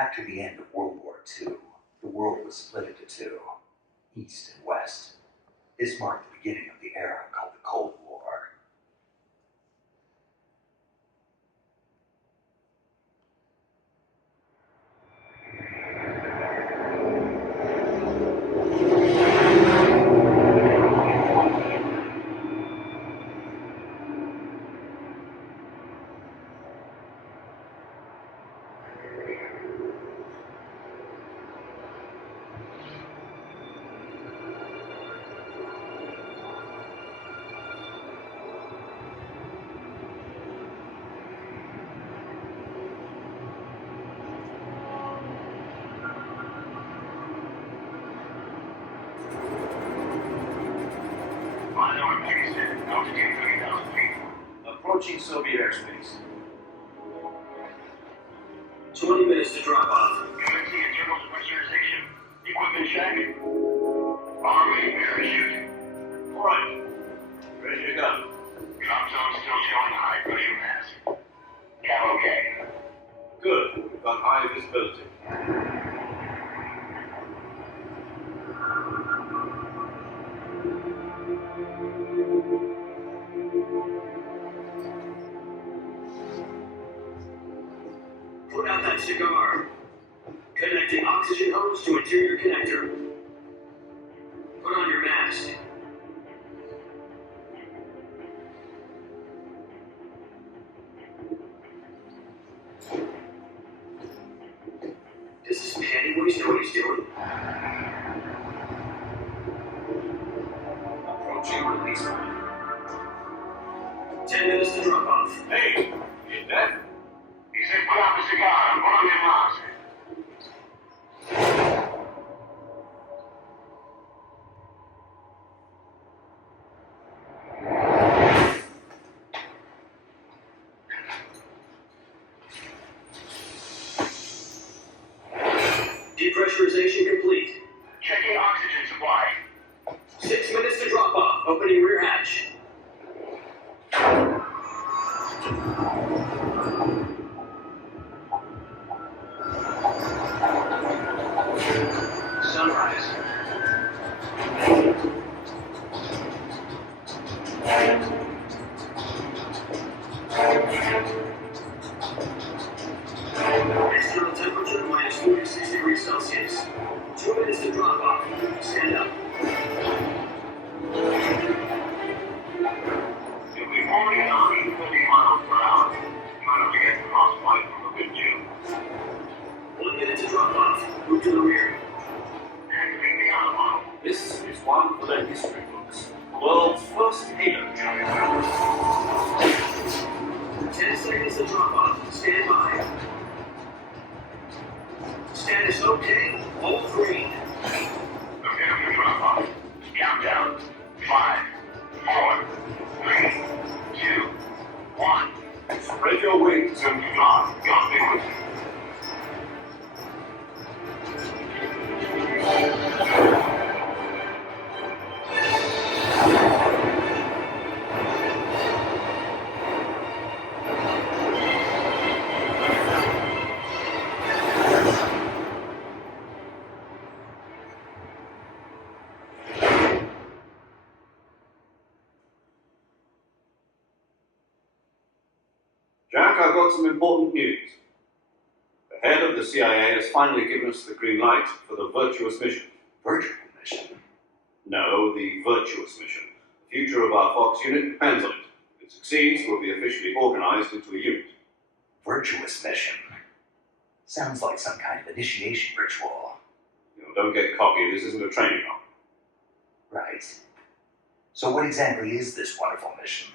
After the end of World War II, the world was split into two, East and West. This marked the beginning of the era called the Cold War. Altitude 3,000 feet. Approaching Soviet airspace. 20 minutes to drop off. Commencing internal pressurization. Equipment check. Arming parachute. Alright. Ready to go. Drop zone still showing high pressure mass. Cam okay. Good. We've got high visibility. Put out that cigar. Connecting oxygen hose to interior connector. Put on your mask. Does this pantywaist know what he's doing? Approaching release point. 10 minutes to drop off. Hey, you deaf? He said put out the cigar and put on your mask. Depressurization complete. Checking oxygen supply. 6 minutes to drop off. Opening rear hatch. Sunrise. External temperature minus 46 degrees Celsius. 2 minutes to drop off. Stand up. You'll be only at 130 miles per hour. Try not to get frostbite from the wind chill. 1 minute to drop off. Move to the rear. Activate the auto model. This is one for the history books. World's first halo giant. 10 seconds to drop off. Stand by. Status okay. All green. Prepare for drop off. Countdown. 5, 4, 3, 2, 1. Spread your wings and fly. God be with you. Jack, I've got some important news. The head of the CIA has finally given us the green light for the virtuous mission. Virtual mission? No, the virtuous mission. The future of our Fox unit depends on it. If it succeeds, we'll be officially organized into a unit. Virtuous mission? Sounds like some kind of initiation ritual. Don't get cocky, this isn't a training arm. Right. So what exactly is this wonderful mission?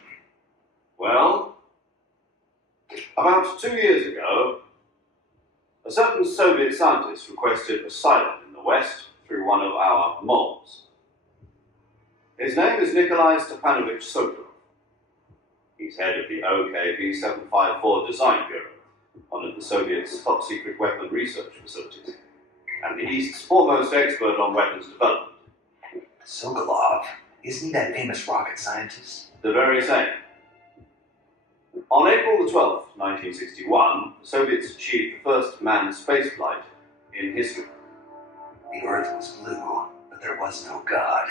Well, about 2 years ago, a certain Soviet scientist requested asylum in the West through one of our moles. His name is Nikolai Stepanovich Sokolov. He's head of the OKP 754 Design Bureau, one of the Soviets' top-secret weapon research facilities, and the East's foremost expert on weapons development. Sokolov? Isn't he that famous rocket scientist? The very same. On April the 12th, 1961, the Soviets achieved the first manned spaceflight in history. The Earth was blue, but there was no God.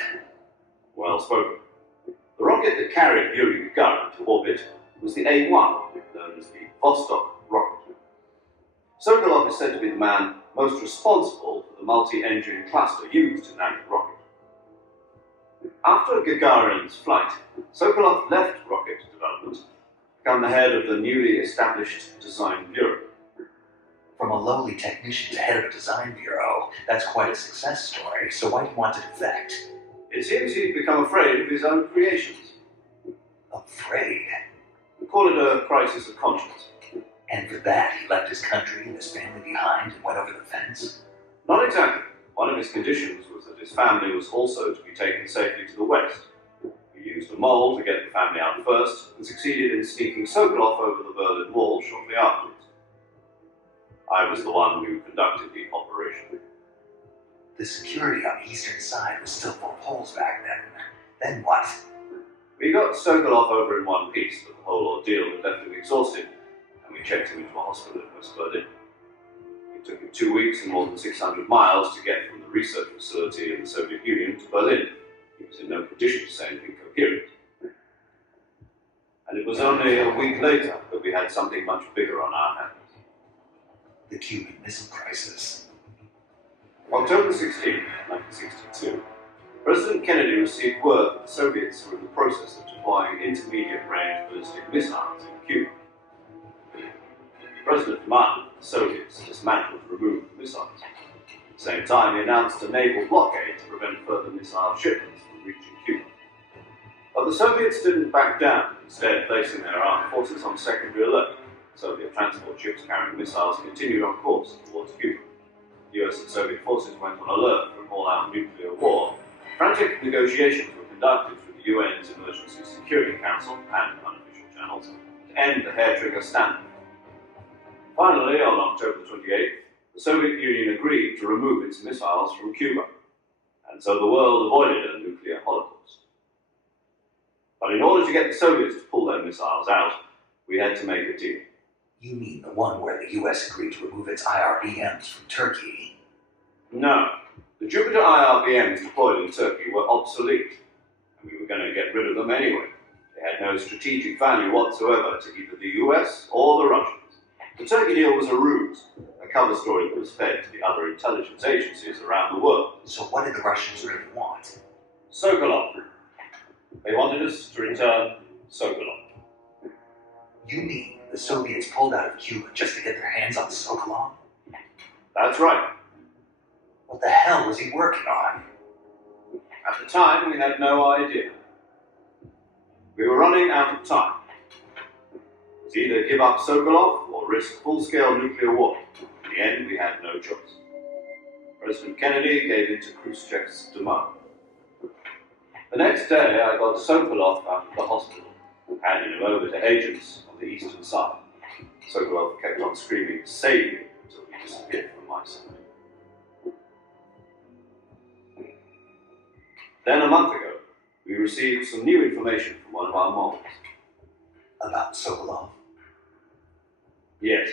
Well spoken. The rocket that carried Yuri Gagarin to orbit was the A-1, known as the Vostok rocket. Sokolov is said to be the man most responsible for the multi-engine cluster used in that rocket. After Gagarin's flight, Sokolov left rocket development to become the head of the newly established design bureau. From a lowly technician to head of a design bureau, that's quite a success story, so why do you want to defect? It seems he'd become afraid of his own creations. Afraid? We call it a crisis of conscience. And for that, he left his country and his family behind and went over the fence? Not exactly. One of his conditions was that his family was also to be taken safely to the west. He used a mole to get the family out first, and succeeded in sneaking Sokolov over the Berlin Wall shortly afterwards. I was the one who conducted the operation. The security on the eastern side was still full of holes back then. Then what? We got Sokolov over in one piece, but the whole ordeal had left him exhausted, and we checked him into a hospital in West Berlin. It took him 2 weeks and more than 600 miles to get from the research facility in the Soviet Union to Berlin. He was in no condition to say anything coherent. And it was only a week later that we had something much bigger on our hands. The Cuban Missile Crisis. October 16, 1962, President Kennedy received word that the Soviets were in the process of deploying intermediate-range ballistic missiles in Cuba. The President demanded that the Soviets dismantle and remove the missiles. At the same time, he announced a naval blockade to prevent further missile shipments from reaching Cuba. But the Soviets didn't back down, instead placing their armed forces on secondary alert. Soviet transport ships carrying missiles continued on course towards Cuba. US and Soviet forces went on alert for an all-out nuclear war. Frantic negotiations were conducted through the UN's Emergency Security Council and unofficial channels to end the hair-trigger standoff. Finally, on October 28th, the Soviet Union agreed to remove its missiles from Cuba, and so the world avoided a nuclear holocaust. But in order to get the Soviets to pull their missiles out, we had to make a deal. You mean the one where the US agreed to remove its IRBMs from Turkey? No. The Jupiter IRBMs deployed in Turkey were obsolete, and we were going to get rid of them anyway. They had no strategic value whatsoever to either the US or the Russians. The Turkey deal was a ruse, a cover story that was fed to the other intelligence agencies around the world. So what did the Russians really want? Sokolov. They wanted us to return Sokolov. You mean the Soviets pulled out of Cuba just to get their hands on Sokolov? That's right. What the hell was he working on? At the time, we had no idea. We were running out of time. It was either give up Sokolov or risk full-scale nuclear war. In the end, we had no choice. President Kennedy gave in to Khrushchev's demand. The next day, I got Sokolov out of the hospital, handing him over to agents on the eastern side. Sokolov kept on screaming, "Save me," until he disappeared from my sight. Then a month ago, we received some new information from one of our moles. About Sokolov? Yes,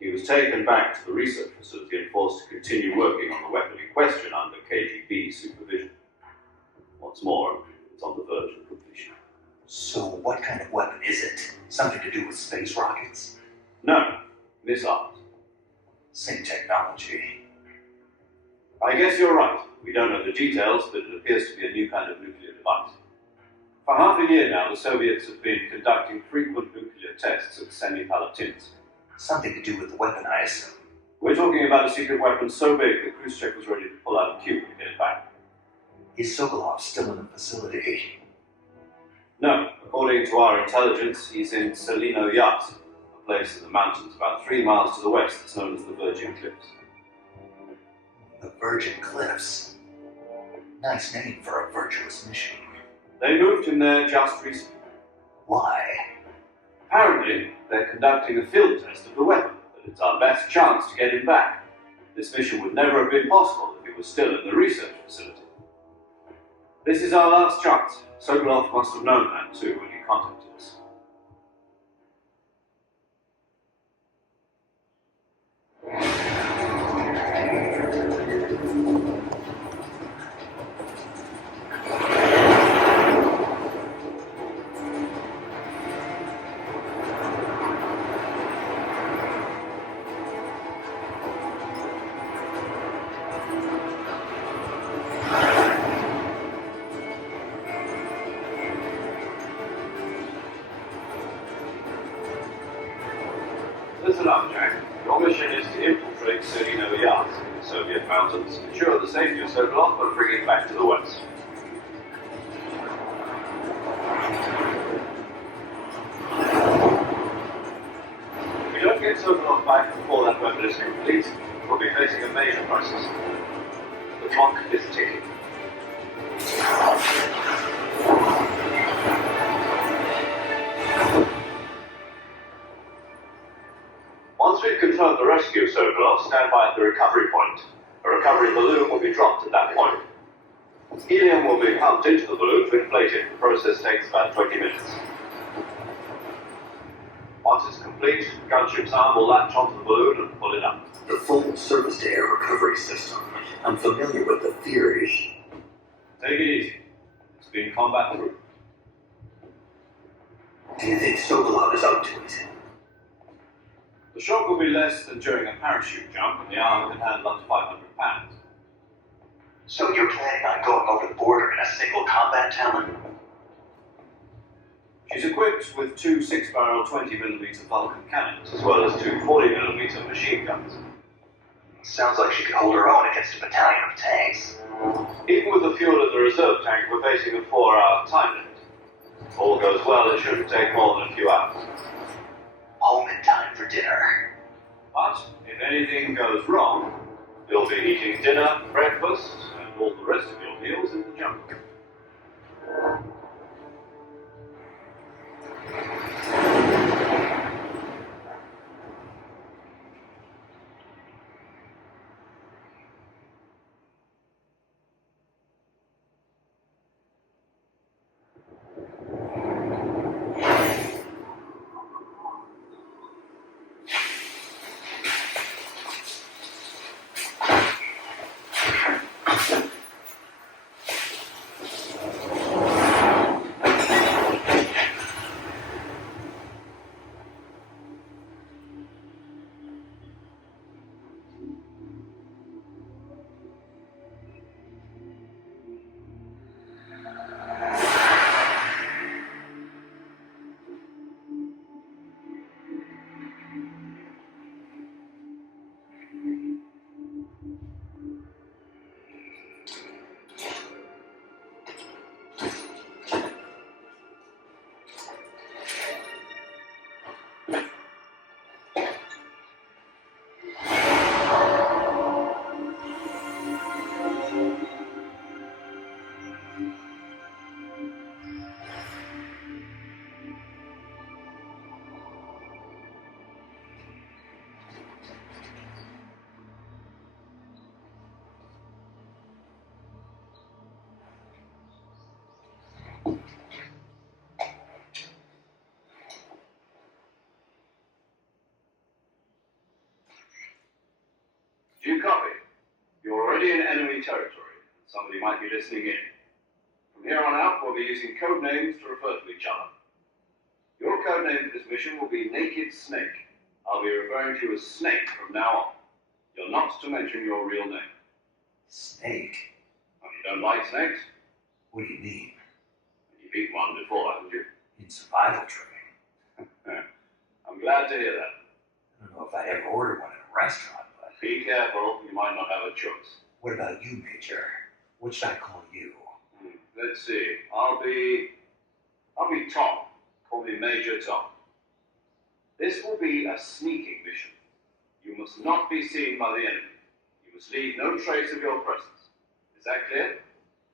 he was taken back to the research facility and forced to continue working on the weapon in question under KGB supervision. What's more, it's on the verge of completion. So what kind of weapon is it? Something to do with space rockets? No, missiles. Same technology. I guess you're right. We don't know the details, but it appears to be a new kind of nuclear device. For half a year now, the Soviets have been conducting frequent nuclear tests at Semipalatinsk. Something to do with the weapon, I assume. We're talking about a secret weapon so big that Khrushchev was ready to pull out of Cuba to get it back. Is Sokolov still in the facility? No, according to our intelligence, he's in Selino Yas, a place in the mountains about 3 miles to the west that's known as the Virgin Cliffs. The Virgin Cliffs. Nice name for a virtuous mission. They moved him there just recently. Why? Apparently, they're conducting a field test of the weapon, but it's our best chance to get him back. This mission would never have been possible if he was still in the research facility. This is our last chance. Sokolov must have known that too when he contacted us. Listen up, Jack. Your mission is to infiltrate Serino Yas in the Soviet mountains, ensure the safety of Sokolov, and bring it back to the West. If we don't get Sokolov back before that weapon is complete, we'll be facing a major crisis. The clock is ticking. Once we've confirmed the rescue of Sokolov, stand by at the recovery point. A recovery balloon will be dropped at that point. Helium will be pumped into the balloon to inflate it. The process takes about 20 minutes. Once it's complete, gunship's arm will latch onto the balloon and pull it up. The full surface-to-air recovery system. I'm familiar with the theories. Take it easy. It's been combat-proof. Do you think Sokolov is up to it? The shock will be less than during a parachute jump, and the arm can handle up to 500 pounds. So you're planning on going over the border in a single combat talon? She's equipped with two 6-barrel 20mm Vulcan cannons, as well as two 40mm machine guns. Sounds like she could hold her own against a battalion of tanks. Even with the fuel of the reserve tank, we're facing a 4-hour time limit. If all goes well, it shouldn't take more than a few hours. Home in time for dinner. But if anything goes wrong, you'll be eating dinner, breakfast, and all the rest of your meals in the jungle. Do you copy? You're already in enemy territory. Somebody might be listening in. From here on out, we'll be using code names to refer to each other. Your code name for this mission will be Naked Snake. I'll be referring to you as Snake from now on. You're not to mention your real name. Snake? Oh, you don't like snakes? What do you mean? You've eaten one before, haven't you? In survival training. I'm glad to hear that. I don't know if I'd ever order one in a restaurant, but... Be careful, you might not have a choice. What about you, Major? What should I call you? Let's see. I'll be Tom. Call me Major Tom. This will be a sneaking mission. You must not be seen by the enemy. You must leave no trace of your presence. Is that clear?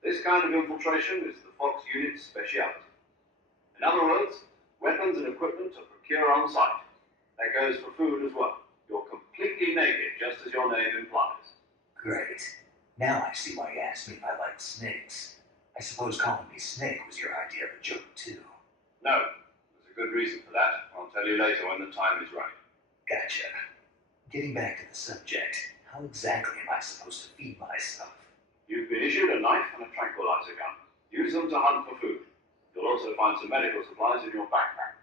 This kind of infiltration is the Fox unit's speciality. In other words, weapons and equipment are procured on site. That goes for food as well. You're completely naked, just as your name implies. Great. Now I see why you asked me if I liked snakes. I suppose calling me Snake was your idea of a joke, too. No, there's a good reason for that. I'll tell you later when the time is right. Gotcha. Getting back to the subject, how exactly am I supposed to feed myself? You've been issued a knife and a tranquilizer gun. Use them to hunt for food. You'll also find some medical supplies in your backpack.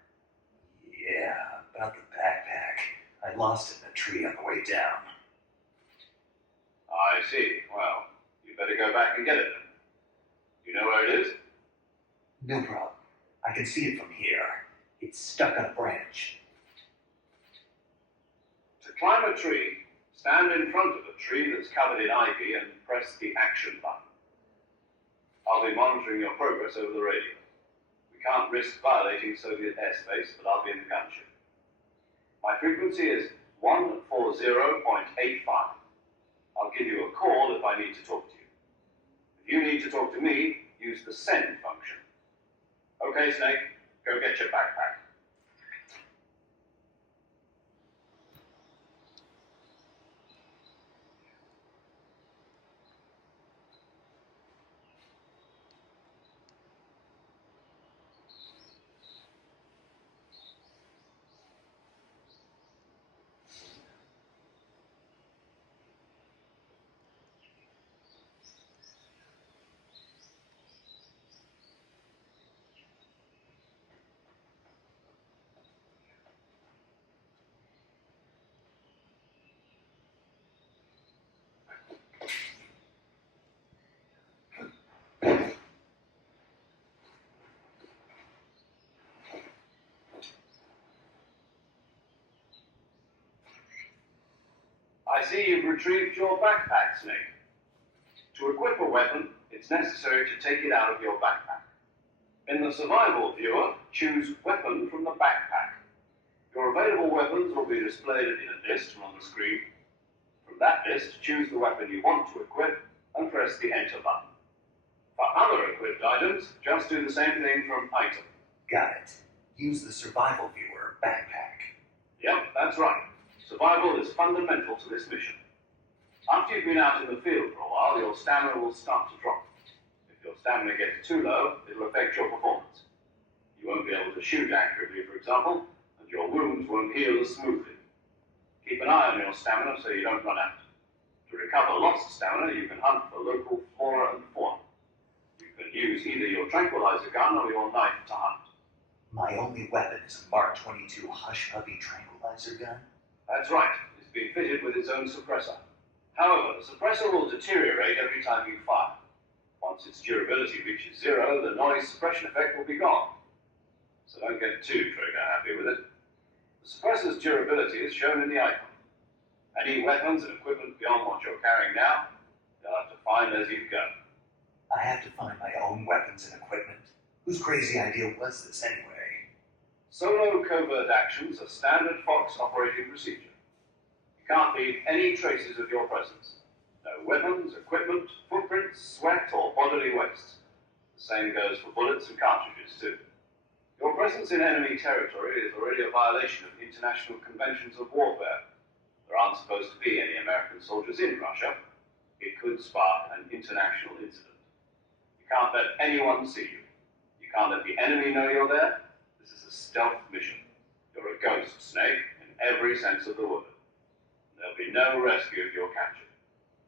Yeah, about the backpack. I lost it in a tree on the way down. I see. Well, you better go back and get it then. You know where it is? No problem. I can see it from here. It's stuck on a branch. To climb a tree, stand in front of a tree that's covered in ivy and press the action button. I'll be monitoring your progress over the radio. We can't risk violating Soviet airspace, but I'll be in the gunship. My frequency is 140.85. I'll give you a call if I need to talk to you. If you need to talk to me, use the send function. Okay, Snake, go get your backpack. I see you've retrieved your backpack, Snake. To equip a weapon, it's necessary to take it out of your backpack. In the survival viewer, choose Weapon from the backpack. Your available weapons will be displayed in a list on the screen. From that list, choose the weapon you want to equip and press the Enter button. For other equipped items, just do the same thing from Item. Got it. Use the survival viewer backpack. Yep, that's right. Survival is fundamental to this mission. After you've been out in the field for a while, your stamina will start to drop. If your stamina gets too low, it'll affect your performance. You won't be able to shoot accurately, for example, and your wounds won't heal as smoothly. Keep an eye on your stamina so you don't run out. To recover lost stamina, you can hunt for local flora and fauna. You can use either your tranquilizer gun or your knife to hunt. My only weapon is a Mark 22 Hush Puppy tranquilizer gun? That's right. It's been fitted with its own suppressor. However, the suppressor will deteriorate every time you fire. Once its durability reaches zero, the noise suppression effect will be gone. So don't get too trigger happy with it. The suppressor's durability is shown in the icon. Any weapons and equipment beyond what you're carrying now, you'll have to find as you go. I have to find my own weapons and equipment? Whose crazy idea was this anyway? Solo covert actions are standard Fox operating procedure. You can't leave any traces of your presence. No weapons, equipment, footprints, sweat, or bodily waste. The same goes for bullets and cartridges, too. Your presence in enemy territory is already a violation of international conventions of warfare. There aren't supposed to be any American soldiers in Russia. It could spark an international incident. You can't let anyone see you. You can't let the enemy know you're there. This is a stealth mission. You're a ghost, Snake, in every sense of the word. There'll be no rescue if you're captured.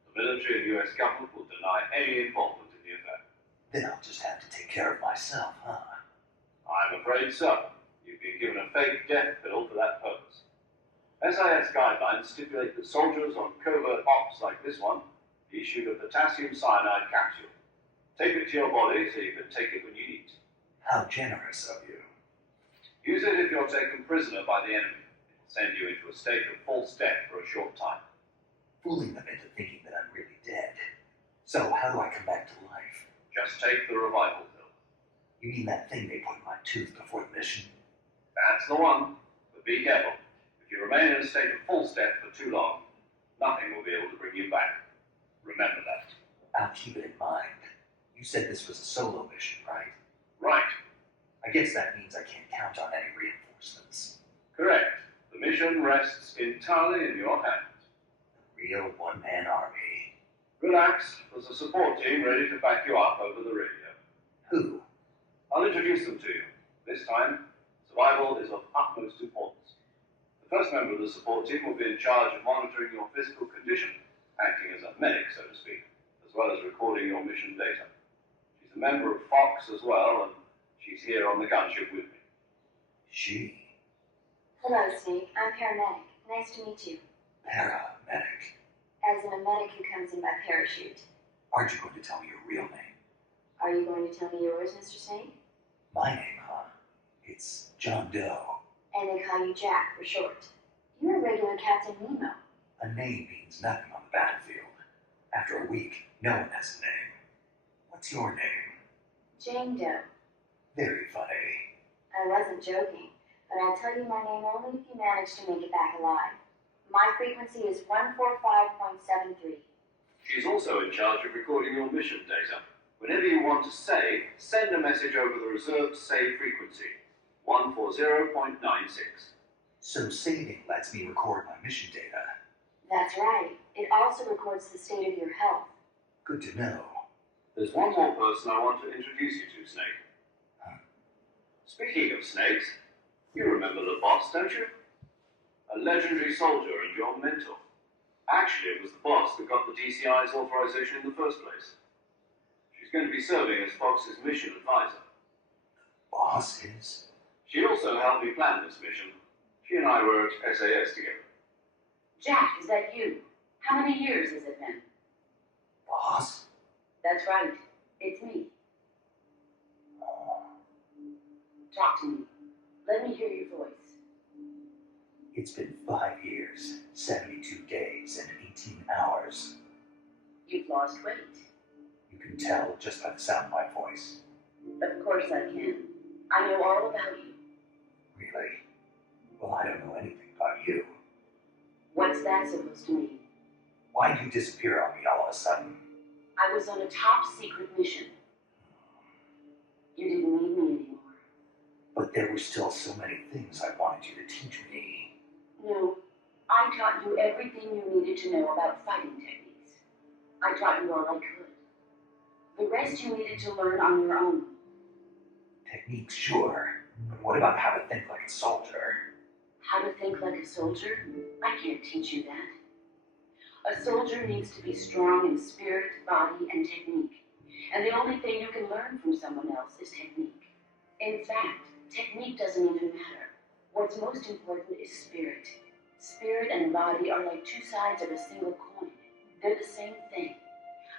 The military and US government will deny any involvement in the affair. Then I'll just have to take care of myself, huh? I'm afraid so. You've been given a fake death pill for that purpose. SIS guidelines stipulate that soldiers on covert ops like this one be issued a potassium cyanide capsule. Take it to your body so you can take it when you need. How generous of you. Use it if you're taken prisoner by the enemy. It will send you into a state of false death for a short time. Fooling them into thinking that I'm really dead. So how do I come back to life? Just take the revival pill. You mean that thing they put in my tooth before the mission? That's the one. But be careful. If you remain in a state of false death for too long, nothing will be able to bring you back. Remember that. I'll keep it in mind. You said this was a solo mission, right? Right. I guess that means I can't count on any reinforcements. Correct. The mission rests entirely in your hands. A real one-man army. Relax. There's a support team ready to back you up over the radio. Who? I'll introduce them to you. This time, survival is of utmost importance. The first member of the support team will be in charge of monitoring your physical condition, acting as a medic, so to speak, as well as recording your mission data. She's a member of Fox as well, and she's here on the gunship with me. She? Hello, Snake. I'm paramedic. Nice to meet you. Paramedic. As in a medic who comes in by parachute. Aren't you going to tell me your real name? Are you going to tell me yours, Mr. Snake? My name, huh? It's John Doe. And they call you Jack for short. You're a regular Captain Nemo. A name means nothing on the battlefield. After a week, no one has a name. What's your name? Jane Doe. Very funny. I wasn't joking, but I'll tell you my name only if you manage to make it back alive. My frequency is 145.73. She's also in charge of recording your mission data. Whenever you want to save, send a message over the reserved save frequency, 140.96. So saving lets me record my mission data. That's right. It also records the state of your health. Good to know. There's one more person I want to introduce you to, Snake. Speaking of snakes, you remember the boss, don't you? A legendary soldier and your mentor. Actually, it was the boss that got the DCI's authorization in the first place. She's going to be serving as Fox's mission advisor. Boss is? She also helped me plan this mission. She and I were at SAS together. Jack, is that you? How many years has it been? Boss? That's right. It's me. Talk to me. Let me hear your voice. It's been 5 years, 72 days, and 18 hours. You've lost weight. You can tell just by the sound of my voice. Of course I can. I know all about you. Really? Well, I don't know anything about you. What's that supposed to mean? Why'd you disappear on me all of a sudden? I was on a top secret mission. You didn't need me anymore. But there were still so many things I wanted you to teach me. No, I taught you everything you needed to know about fighting techniques. I taught you all I could. The rest you needed to learn on your own. Techniques, sure. But what about how to think like a soldier? How to think like a soldier? I can't teach you that. A soldier needs to be strong in spirit, body, and technique. And the only thing you can learn from someone else is technique. In fact, technique doesn't even matter. What's most important is spirit. Spirit and body are like two sides of a single coin. They're the same thing.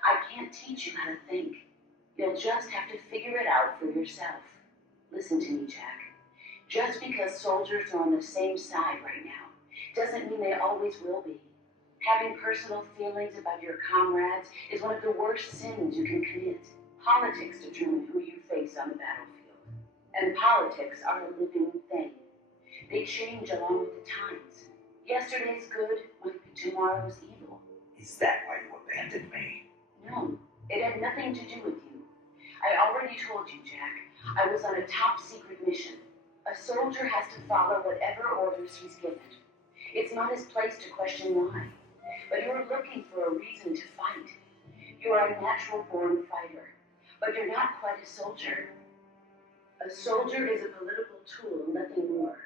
I can't teach you how to think. You'll just have to figure it out for yourself. Listen to me, Jack. Just because soldiers are on the same side right now doesn't mean they always will be. Having personal feelings about your comrades is one of the worst sins you can commit. Politics determine who you face on the battlefield. And politics are a living thing. They change along with the times. Yesterday's good might be tomorrow's evil. Is that why you abandoned me? No, it had nothing to do with you. I already told you, Jack. I was on a top secret mission. A soldier has to follow whatever orders he's given. It's not his place to question why. But you're looking for a reason to fight. You are a natural-born fighter, but you're not quite a soldier. A soldier is a political tool, nothing more.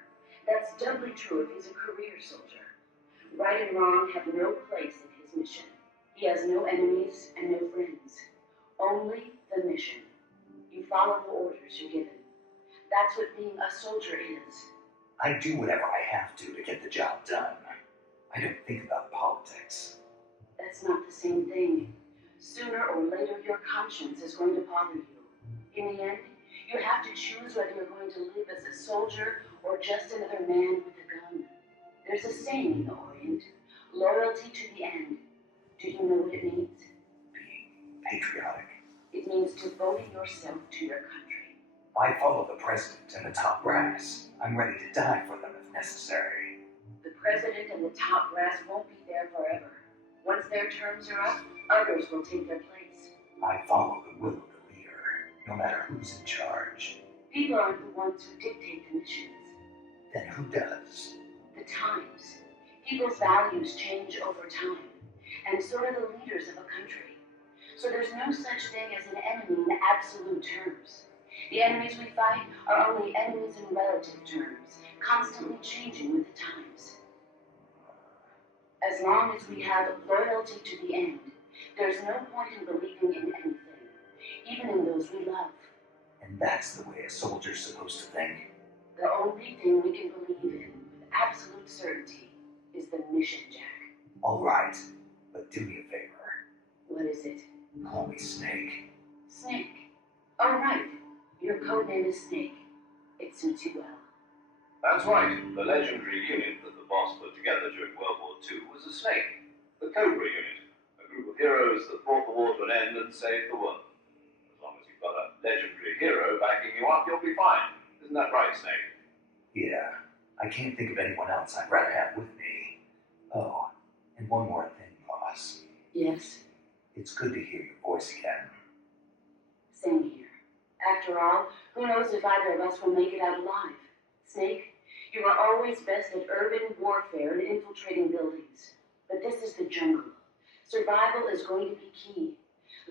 That's doubly true if he's a career soldier. Right and wrong have no place in his mission. He has no enemies and no friends. Only the mission. You follow the orders you're given. That's what being a soldier is. I do whatever I have to get the job done. I don't think about politics. That's not the same thing. Sooner or later, your conscience is going to bother you. In the end, you have to choose whether you're going to live as a soldier or just another man with a gun. There's a saying in the Orient, loyalty to the end. Do you know what it means? Being patriotic. It means devoting yourself to your country. I follow the president and the top brass. I'm ready to die for them if necessary. The president and the top brass won't be there forever. Once their terms are up, others will take their place. I follow the will of the leader, no matter who's in charge. People aren't the ones who dictate the missions. Then who does? The times. People's values change over time, and so do the leaders of a country. So there's no such thing as an enemy in absolute terms. The enemies we fight are only enemies in relative terms, constantly changing with the times. As long as we have loyalty to the end, there's no point in believing in anything, even in those we love. And that's the way a soldier's supposed to think. The only thing we can believe in with absolute certainty is the mission, Jack. All right, but do me a favor. What is it? Call me Snake. Snake. Oh, right. Your code name is Snake. It suits you well. That's right. The legendary unit that the boss put together during World War II was a snake. The Cobra unit. A group of heroes that brought the war to an end and saved the world. As long as you've got a legendary hero backing you up, you'll be fine. Isn't that right, Snake? Yeah, I can't think of anyone else I'd rather have with me. Oh, and one more thing, boss. Yes, It's good to hear your voice again. same here. After all, who knows if either of us will make it out alive? Snake, you are always best at urban warfare and infiltrating buildings. But this is the jungle. Survival is going to be key.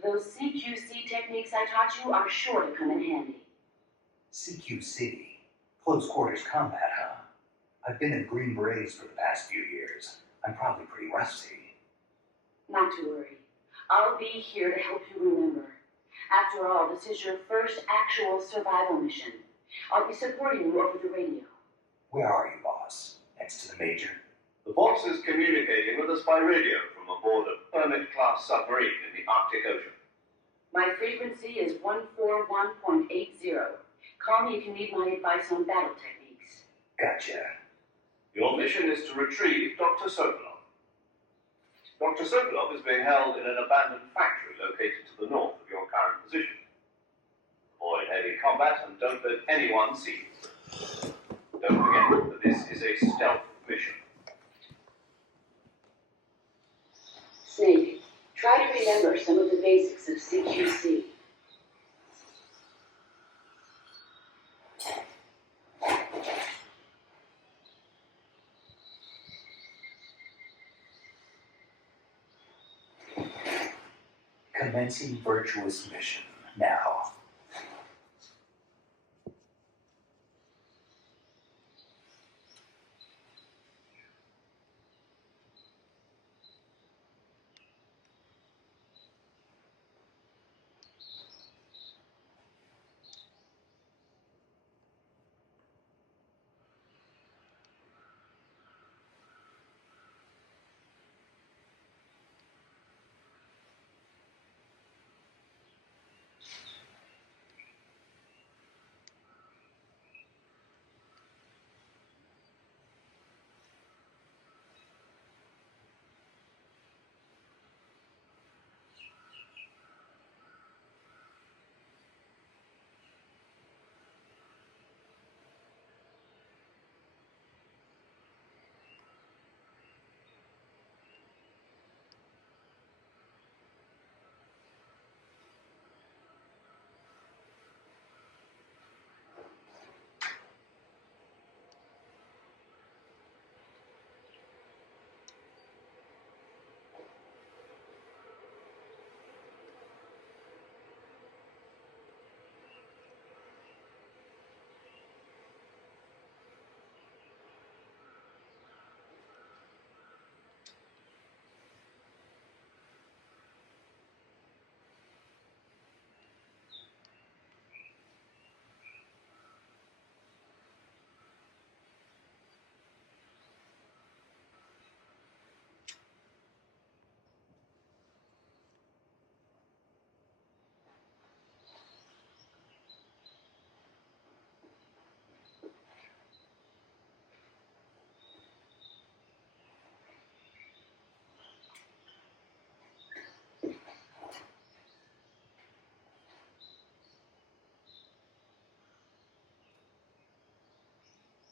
Those CQC techniques I taught you are sure to come in handy. CQC? Close quarters combat, huh? I've been in Green Berets for the past few years. I'm probably pretty rusty. Not to worry. I'll be here to help you remember. After all, this is your first actual survival mission. I'll be supporting you over the radio. Where are you, boss? Next to the Major? The boss is communicating with us by radio from aboard a Hermit-class submarine in the Arctic Ocean. My frequency is 141.80. Call me if you need my advice on battle techniques. Gotcha. Your mission is to retrieve Dr. Sokolov. Dr. Sokolov is being held in an abandoned factory located to the north of your current position. Avoid heavy combat and don't let anyone see you. Don't forget that this is a stealth mission. Snake, try to remember some of the basics of CQC. Commencing virtuous mission. Now.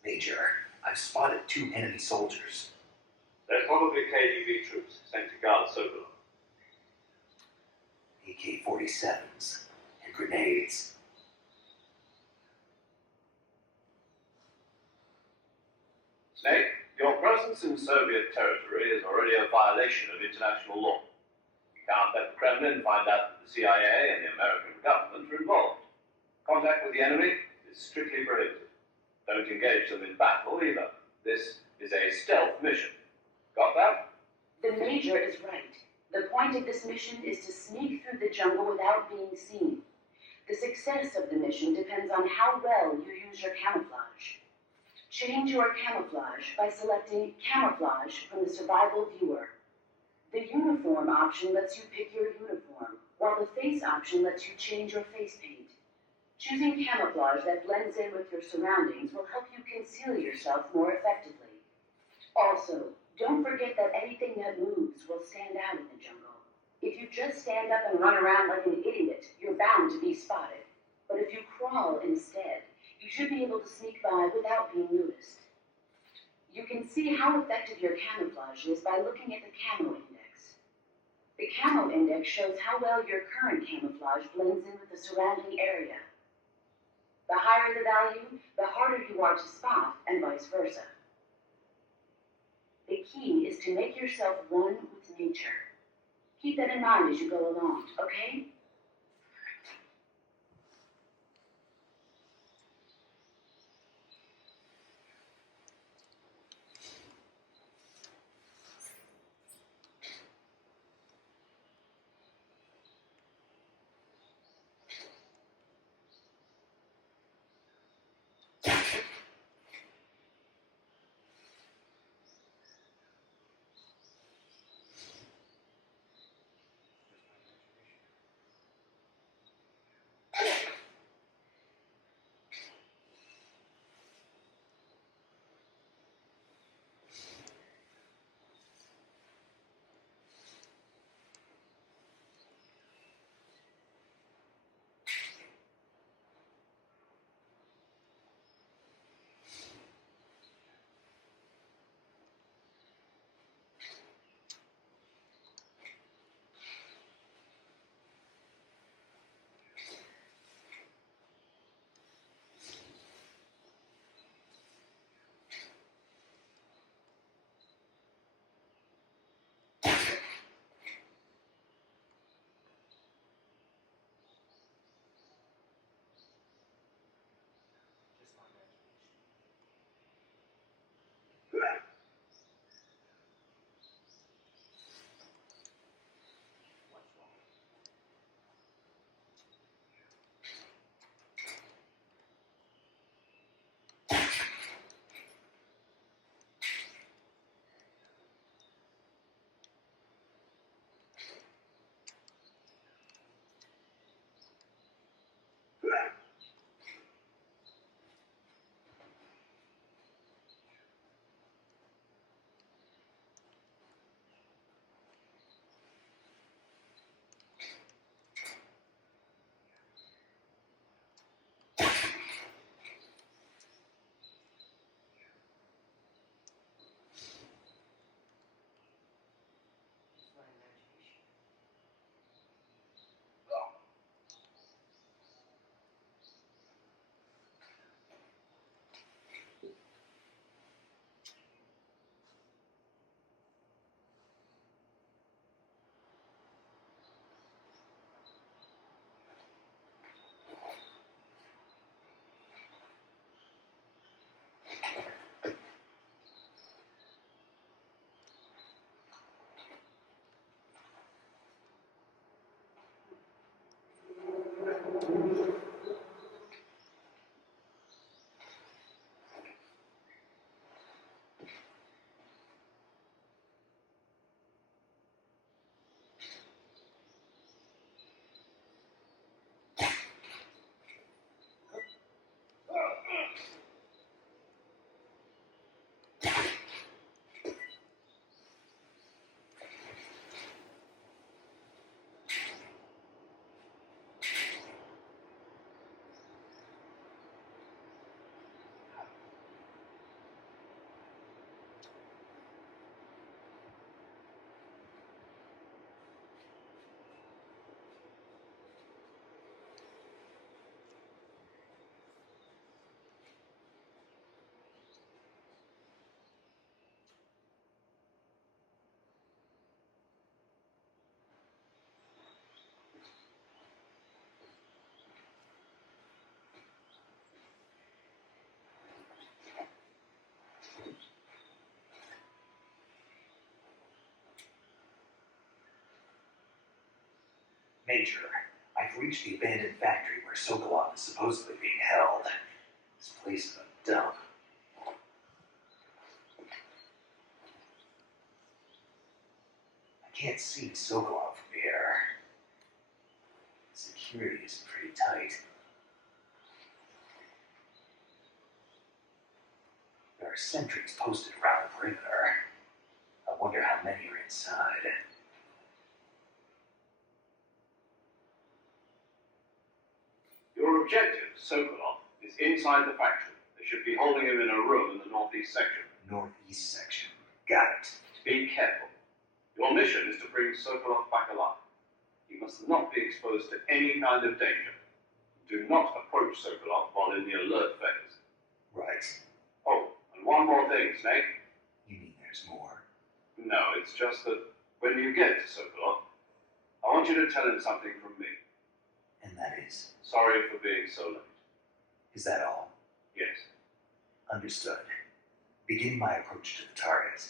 Major, I've spotted 2 enemy soldiers. They're probably KGB troops sent to guard Sokolov. AK-47s and grenades. Snake, your presence in Soviet territory is already a violation of international law. You can't let the Kremlin find out that the CIA and the American government are involved. Contact with the enemy is strictly prohibited. Don't engage them in battle either. This is a stealth mission. Got that? The Major is right. The point of this mission is to sneak through the jungle without being seen. The success of the mission depends on how well you use your camouflage. Change your camouflage by selecting Camouflage from the Survival Viewer. The Uniform option lets you pick your uniform, while the Face option lets you change your face paint. Choosing camouflage that blends in with your surroundings will help you conceal yourself more effectively. Also, don't forget that anything that moves will stand out in the jungle. If you just stand up and run around like an idiot, you're bound to be spotted. But if you crawl instead, you should be able to sneak by without being noticed. You can see how effective your camouflage is by looking at the Camo Index. The Camo Index shows how well your current camouflage blends in with the surrounding area. The higher the value, the harder you are to spot, and vice versa. The key is to make yourself one with nature. Keep that in mind as you go along, okay? Major, I've reached the abandoned factory where Sokolov is supposedly being held. This place is a dump. I can't see Sokolov from here. Security is pretty tight. There are sentries posted around the perimeter. I wonder how many are inside. Your objective, Sokolov, is inside the factory. They should be holding him in a room in the northeast section. Northeast section. Got it. Be careful. Your mission is to bring Sokolov back alive. He must not be exposed to any kind of danger. Do not approach Sokolov while in the alert phase. Right. Oh, and one more thing, Snake. You mean there's more? No, it's just that when you get to Sokolov, I want you to tell him something from me. And that is? Sorry for being so late. Is that all? Yes. Understood. Beginning my approach to the target.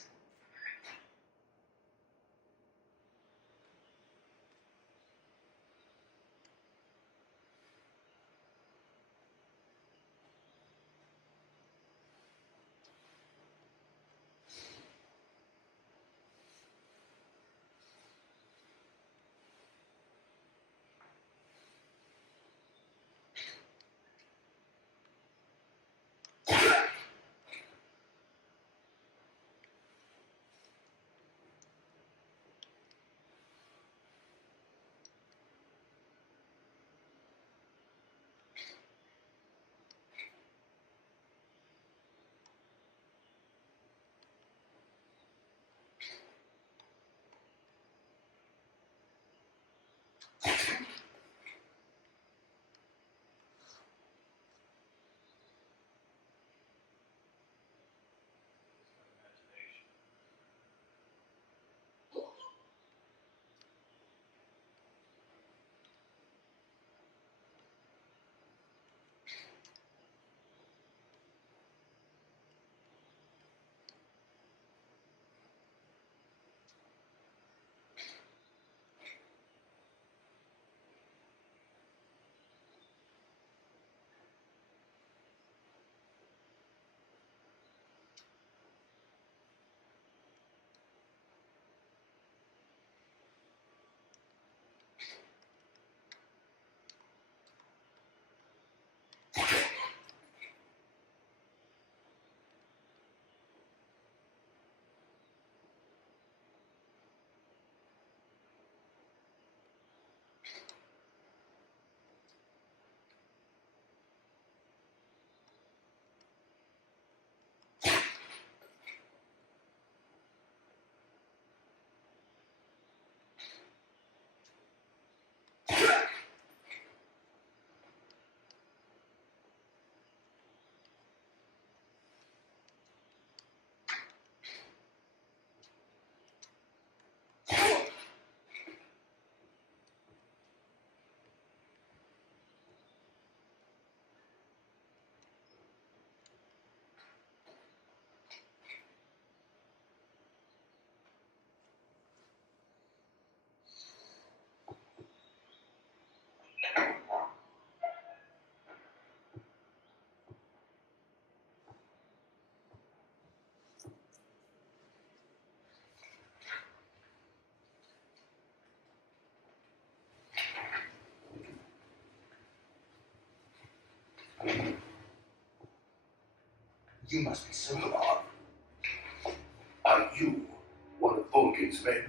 You must be Sokolov. Are you one of Volkin's men?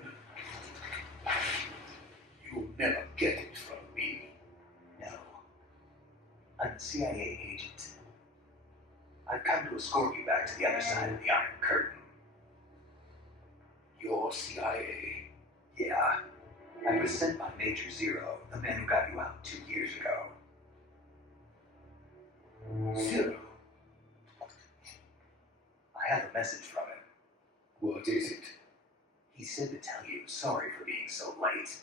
You'll never get it from me. No. I'm a CIA agent. I've come to escort you back to the other side of the Iron Curtain. You're CIA. Yeah. I was sent by Major Zero, the man who got you out 2 years ago. Zero. I have a message from him. What is it? He said to tell you sorry for being so late.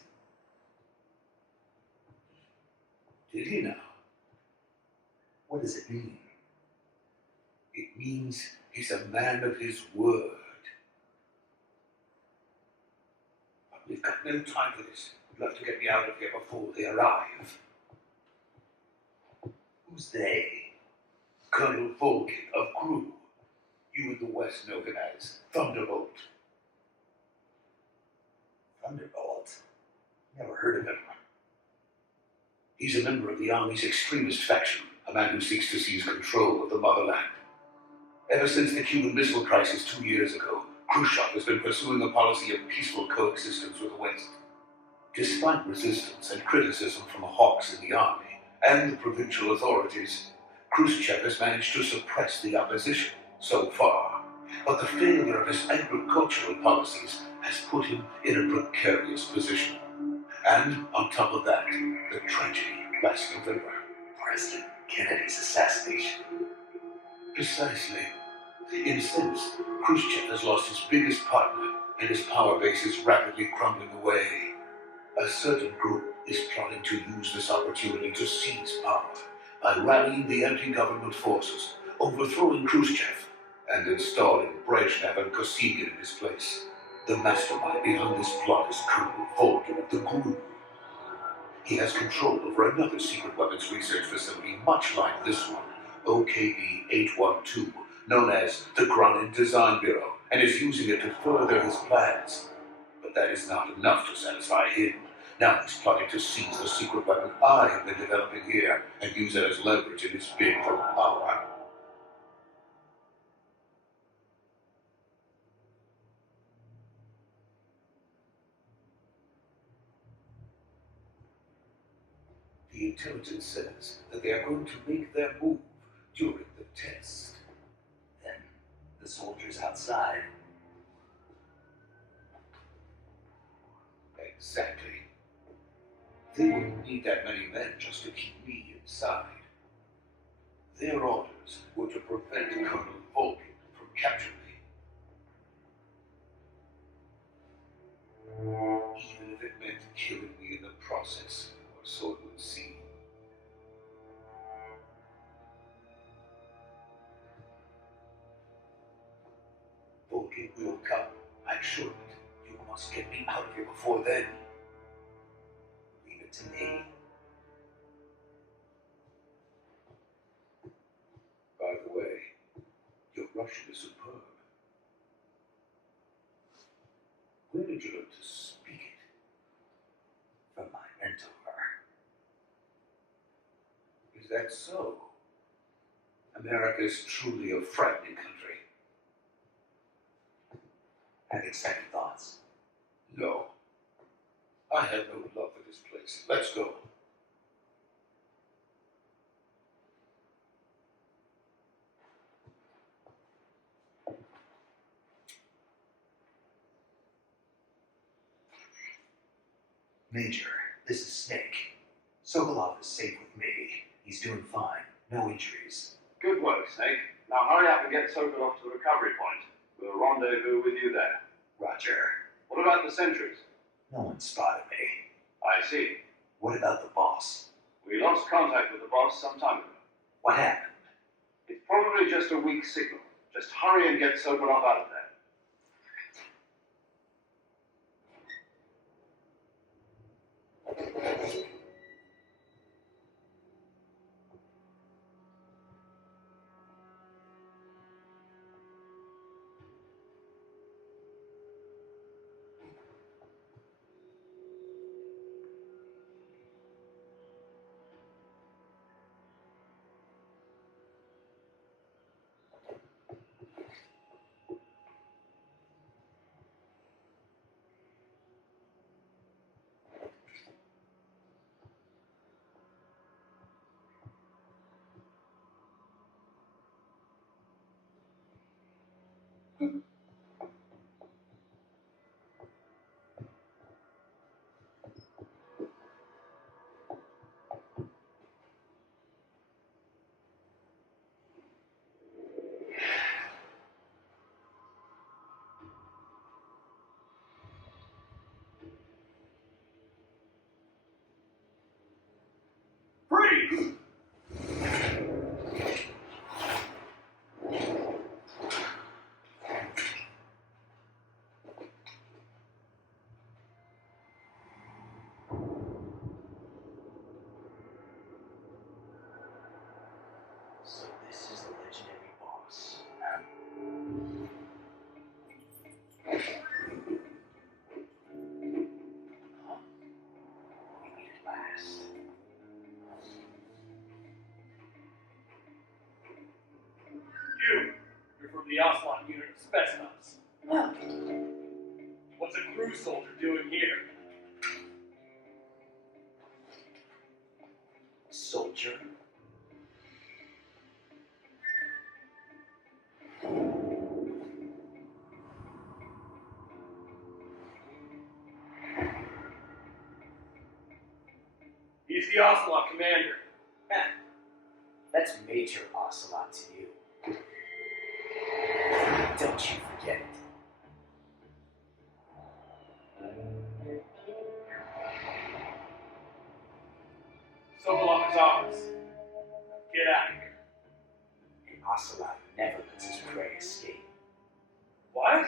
Did he now? What does it mean? It means he's a man of his word. But we've got no time for this. You'll have to get me out of here before they arrive. Who's they? Colonel Vulcan of Crew. You in the West know him as Thunderbolt. Thunderbolt? Never heard of him. He's a member of the Army's extremist faction, a man who seeks to seize control of the motherland. Ever since the Cuban Missile Crisis 2 years ago, Khrushchev has been pursuing a policy of peaceful coexistence with the West. Despite resistance and criticism from hawks in the army and the provincial authorities, Khrushchev has managed to suppress the opposition so far. But the failure of his agricultural policies has put him in a precarious position. And on top of that, the tragedy last November. President Kennedy's assassination. Precisely. Incensed, Khrushchev has lost his biggest partner, and his power base is rapidly crumbling away. A certain group is plotting to use this opportunity to seize power by rallying the anti-government forces, overthrowing Khrushchev, and installing Brezhnev and Kosygin in his place. The mastermind behind this plot is Colonel Vulcan of the Crew. He has control over another secret weapons research facility much like this one, OKB-812, known as the Grunin Design Bureau, and is using it to further his plans. But that is not enough to satisfy him. Now he's plotting to seize the secret weapon I have been developing here and use it as leverage in his bid for power. The intelligence says that they are going to make their move during the test. Then the soldiers outside. Exactly. They wouldn't need that many men just to keep me inside. Their orders were to prevent Colonel Vulcan from capturing me. Even if it meant killing me in the process, or so it would seem. Vulcan will come, I'm sure of it. You must get me out of here before then. Leave it to me. By the way, your Russian is superb. Where did you learn to speak it? From my mentor. Is that so? America is truly a frightening country. Having second thoughts. No. I have no love for this place. Let's go. Major, this is Snake. Sokolov is safe with me. He's doing fine. No injuries. Good work, Snake. Now hurry up and get Sokolov to the recovery point. We'll rendezvous with you there. Roger. What about the sentries? No one spotted me. I see. What about the boss? We lost contact with the boss some time ago. What happened? It's probably just a weak signal. Just hurry and get Sokolov out of there. from the Ocelot unit of specimens. What's a crew soldier doing here? Soldier? He's the Ocelot commander. That's Major Ocelot to you. Don't you forget it. Sokolov is ours. Get out of here. And Ocelot never lets his prey escape. What?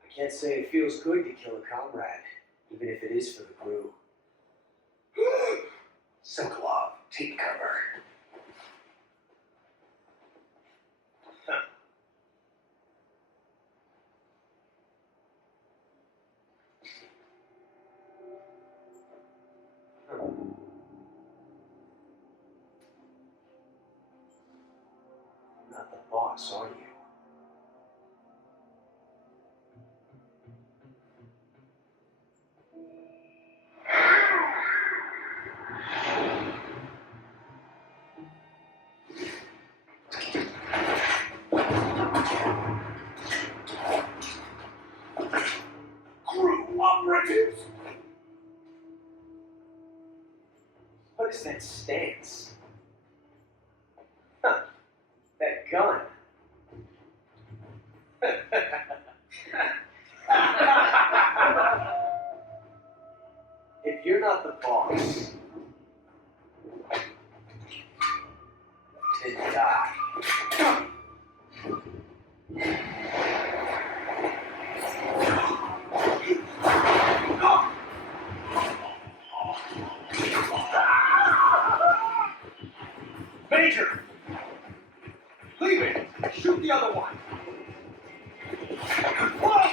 I can't say it feels good to kill a comrade, even if it is for the crew. Sokolov, take cover. You're not the boss, are you? Crew operatives! What is that stance? Huh. That gun. If you're not the boss, then die. Major! Leave it! Shoot the other one! Whoa!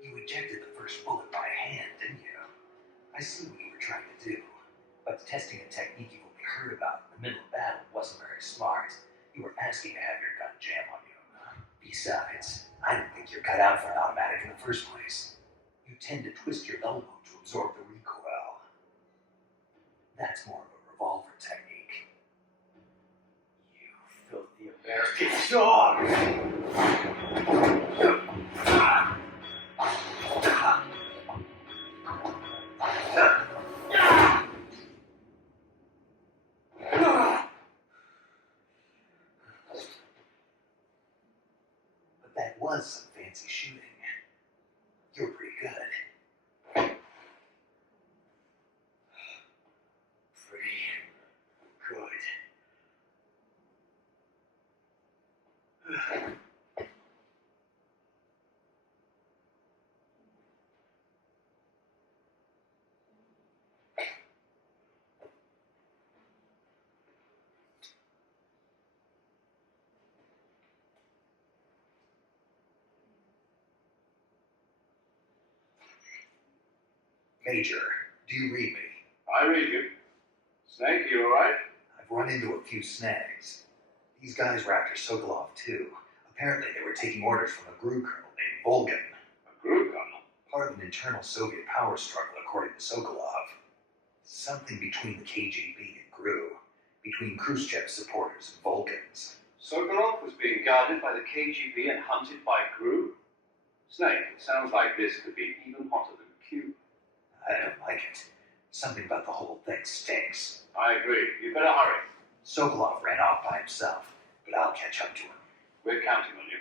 You ejected the first bullet by hand, didn't you? I see what you were trying to do, but testing a technique you've only heard about in the middle of battle wasn't very smart. You were asking to have your gun jam on you. Besides, I don't think you're cut out for an automatic in the first place. You tend to twist your elbow to absorb the recoil. That's more of a revolver technique. You filthy American dog! was some fancy shooting. You were pretty good. Pretty good. Major, do you read me? I read you. Snake, you alright? I've run into a few snags. These guys were after Sokolov too. Apparently they were taking orders from a GRU colonel named Volgin. A group colonel? Part of an internal Soviet power struggle, according to Sokolov. Something between the KGB and GRU. Between Khrushchev's supporters and Volgin's. Sokolov was being guarded by the KGB and hunted by GRU? Snake, it sounds like this could be even hotter than Cuba. I don't like it. Something about the whole thing stinks. I agree. You better hurry. Sokolov ran off by himself, but I'll catch up to him. We're counting on you.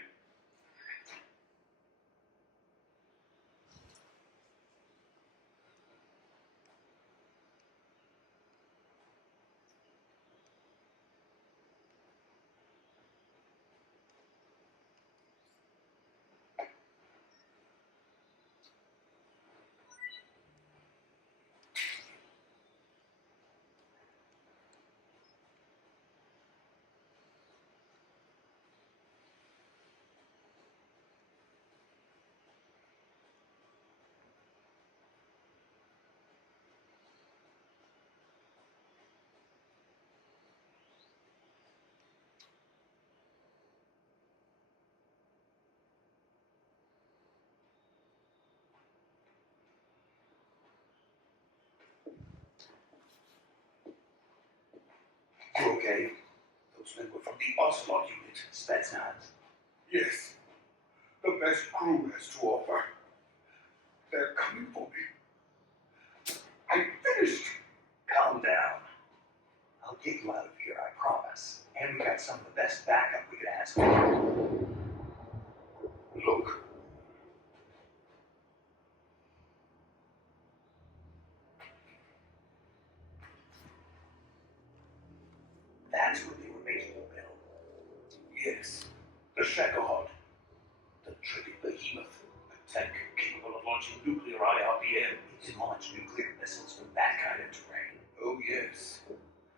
You okay? Those men were from the Ocelot unit. Spetsnaz. Yes. The best crew has to offer. They're coming for me. I finished. Calm down. I'll get you out of here, I promise. And we got some of the best backup we could ask for. Look. That's what they were making you build. Yes. The Shagohod. The tricky behemoth. A tank capable of launching nuclear IRBM. It can launch nuclear missiles from that kind of terrain. Oh, yes.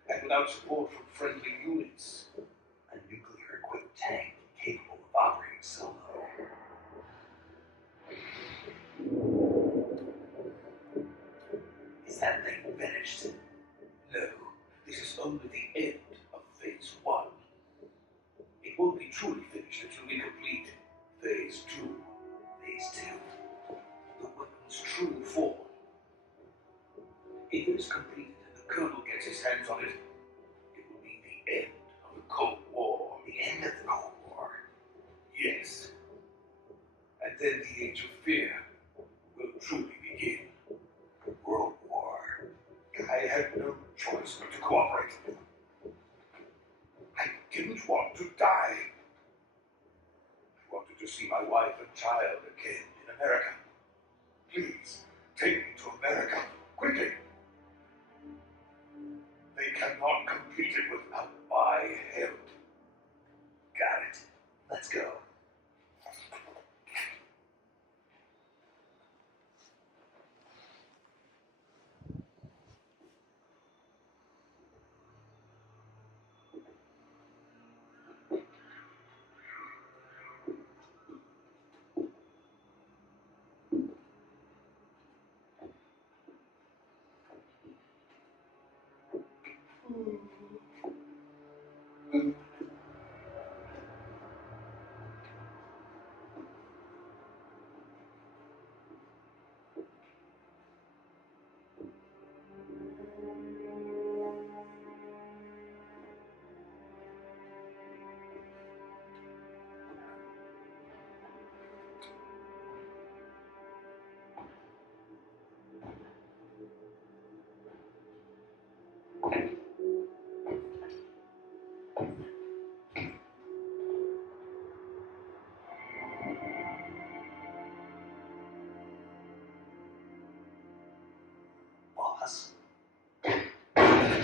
And without support from friendly units. A nuclear-equipped tank capable of operating solo. Is that thing finished? No, this is only the end of Phase 1. It won't be truly finished until we complete Phase 2. Phase 2. The weapon's true form. If it is completed and the Colonel gets his hands on it, it will be the end of the Cold War. The end of the Cold War. Yes. And then the Age of Fear will truly begin. World War. I had no choice but to cooperate. I didn't want to die. I wanted to see my wife and child again in America. Please, take me to America, quickly. They cannot complete it without my help. Got it. Let's go.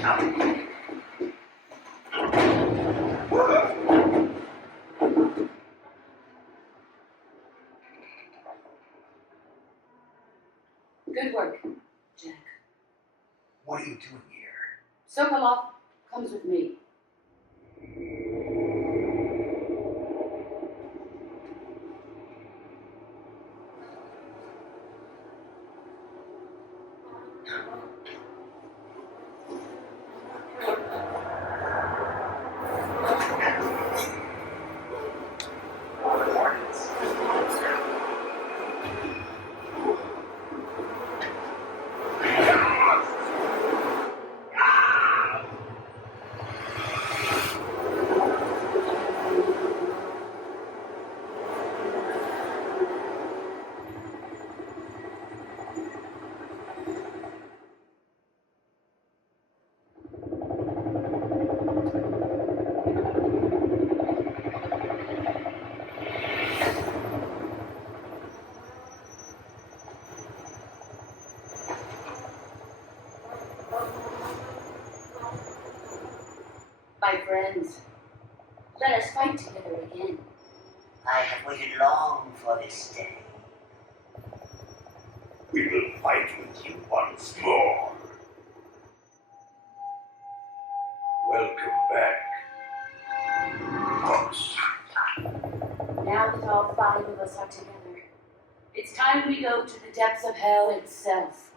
Good work, Jack. What are you doing here? Sokolov comes with me. My friends, let us fight together again. I have waited long for this day. We will fight with you once more. Welcome back, boss. Now that all 5 of us are together, it's time we go to the depths of hell itself.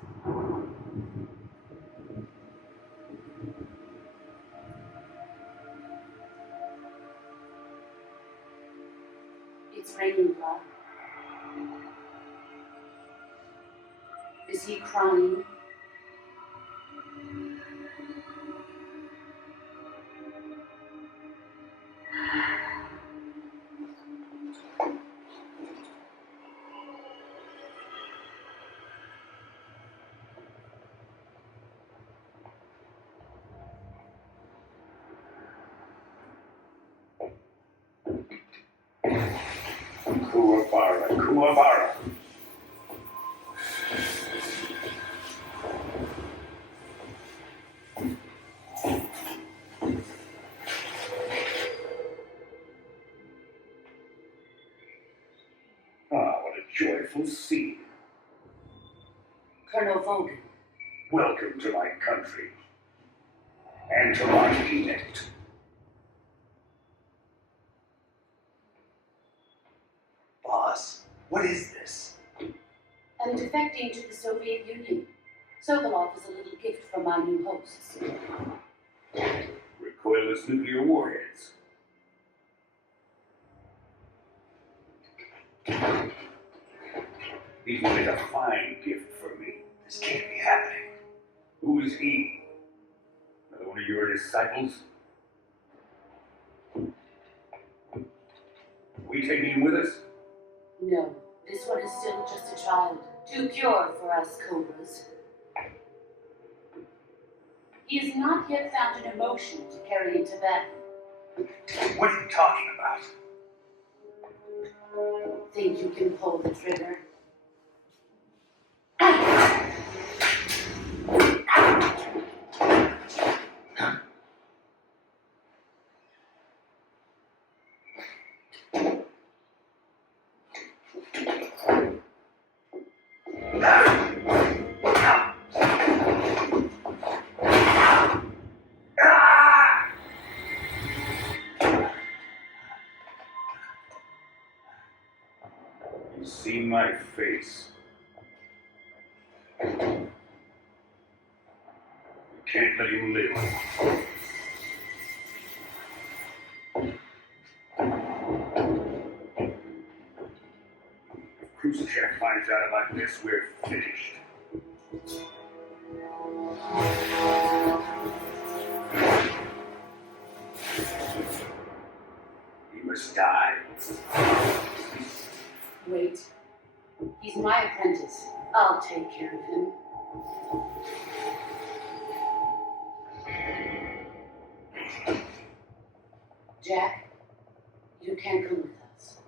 It's raining blood. Is he crying? Kuwabara, Kuwabara. Ah, what a joyful scene. Colonel Vogan. Welcome to my country. And to my edict. Boss, what is this? I'm defecting to the Soviet Union. Sokolov is a little gift from my new hosts. Recoilless nuclear warheads. These will make a fine gift for me. This can't be happening. Who is he? Another one of your disciples? We taking him with us? No, this one is still just a child. Too pure for us cobras. He has not yet found an emotion to carry into battle. What are you talking about? Think you can pull the trigger? You see my face. You can't let him live. If Khrushchev finds out about this, we're finished. He must die. Wait. He's my apprentice. I'll take care of him. Jack, you can't come with us.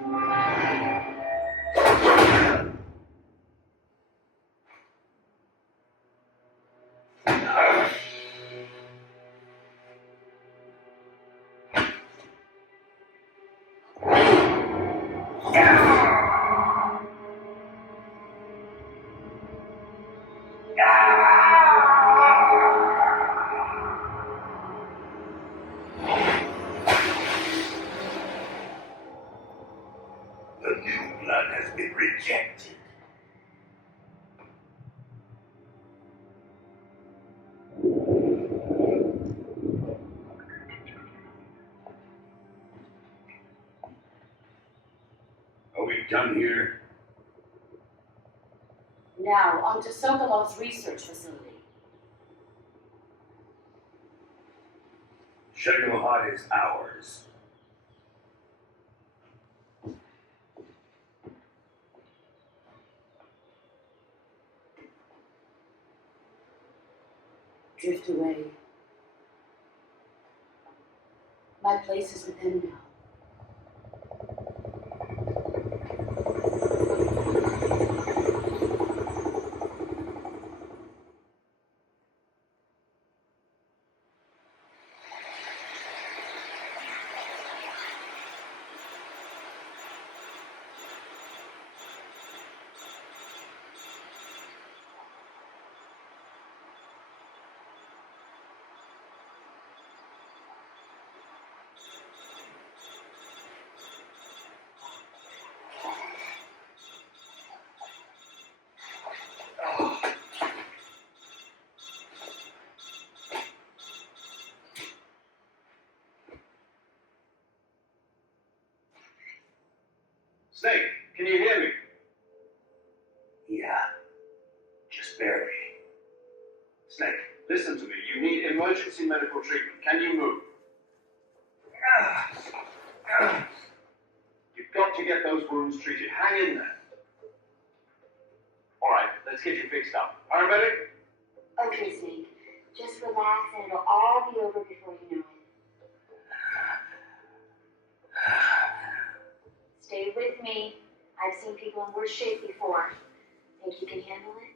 The new blood has been rejected. Are we done here? Now, on to Sokolov's research facility. Shagohai is ours. Drift away. My place is with him now. Snake, can you hear me? Yeah, just barely. Snake, listen to me. You need emergency medical treatment. Can you move? You've got to get those wounds treated. Hang in there. All right, let's get you fixed up. Paramedic? Okay, Snake. Just relax and it'll all be over before you know it. Stay with me. I've seen people in worse shape before. Think you can handle it?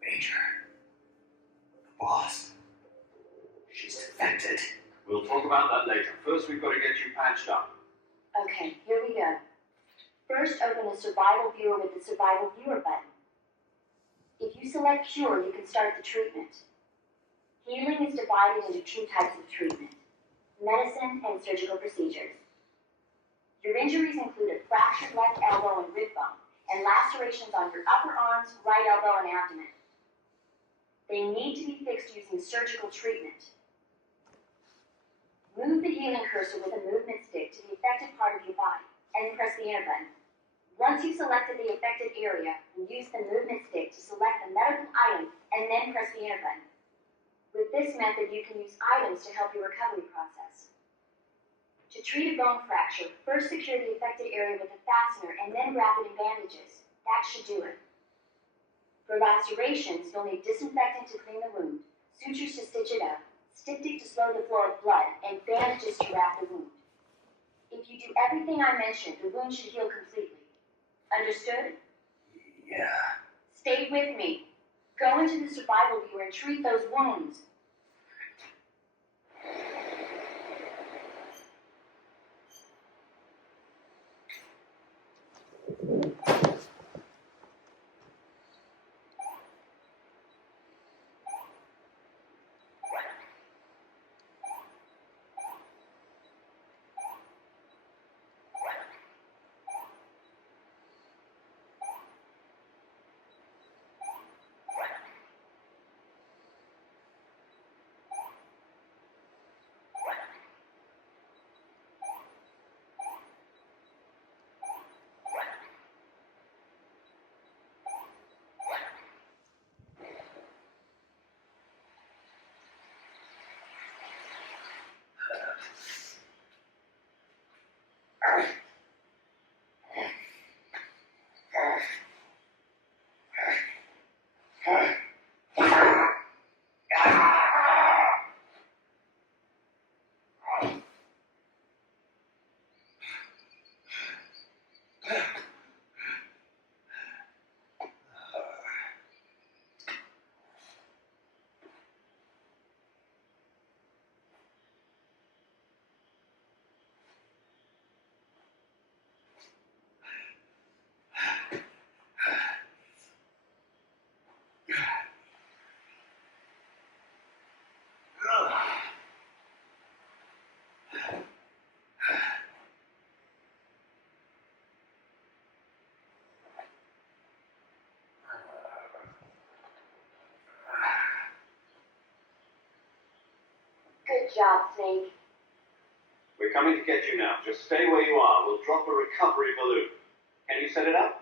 Major. The boss. She's defected. We'll talk about that later. First, we've got to get you patched up. Okay, here we go. First, open the survival viewer with the survival viewer button. If you select cure, you can start the treatment. Healing is divided into two types of treatment: medicine and surgical procedures. Your injuries include a fractured left elbow and rib bone, and lacerations on your upper arms, right elbow, and abdomen. They need to be fixed using surgical treatment. Move the healing cursor with a movement stick to the affected part of your body, and press the enter button. Once you've selected the affected area, use the movement stick to select the medical item, and then press the enter button. With this method, you can use items to help your recovery process. To treat a bone fracture, first secure the affected area with a fastener and then wrap it in bandages. That should do it. For lacerations, you'll need disinfectant to clean the wound, sutures to stitch it up, styptic to slow the flow of blood, and bandages to wrap the wound. If you do everything I mentioned, the wound should heal completely. Understood? Yeah. Stay with me. Go into the survival viewer and treat those wounds. job, Snake. We're coming to get you now. Just stay where you are. We'll drop a recovery balloon. Can you set it up?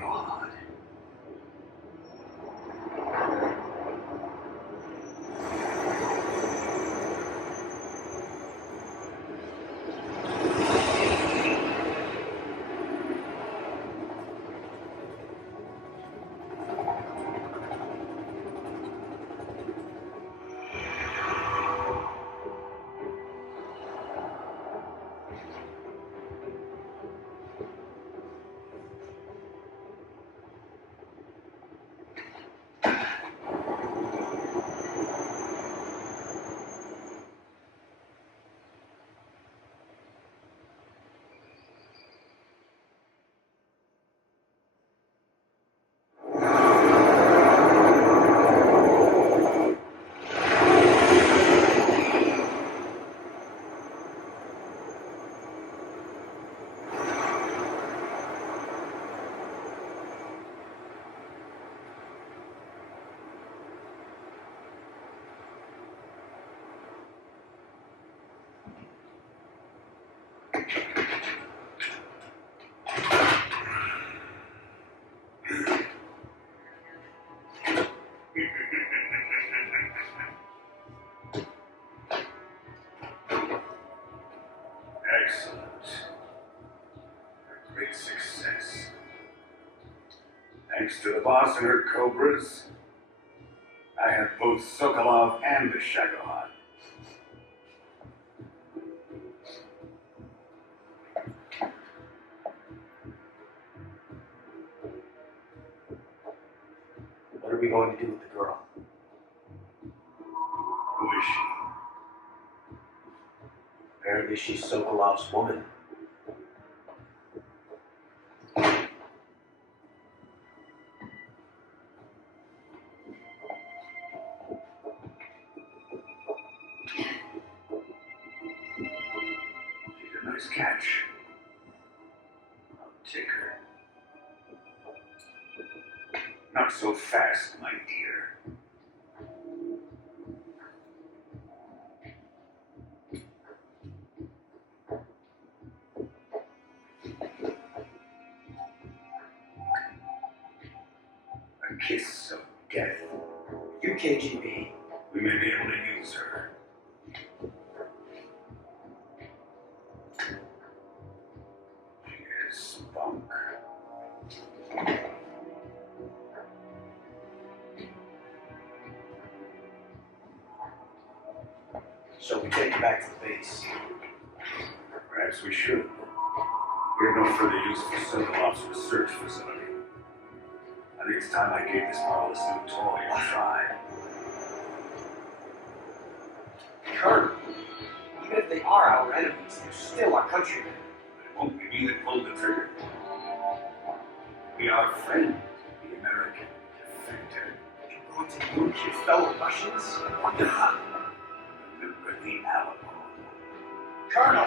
God. Excellent. A great success. Thanks to the boss and her cobras, I have both Sokolov and the Shagohod. What are we going to do with the girl? Who is she? Apparently she's Sokolov's woman. She's a nice catch. I'll take her. Not so fast, my dear. A kiss of death. You KGB. We may be able to use her. She is spunk. So we take her back to the base. Perhaps we should. We have no further use for Sokolov's research facility. I think it's time I gave this marvelous new toy a try. Colonel, even if they are our enemies, they're still our countrymen. It won't be me that pulled the trigger. We are friends, the American defector. You're going to nuke your fellow Russians? Remember the Alamo. Colonel!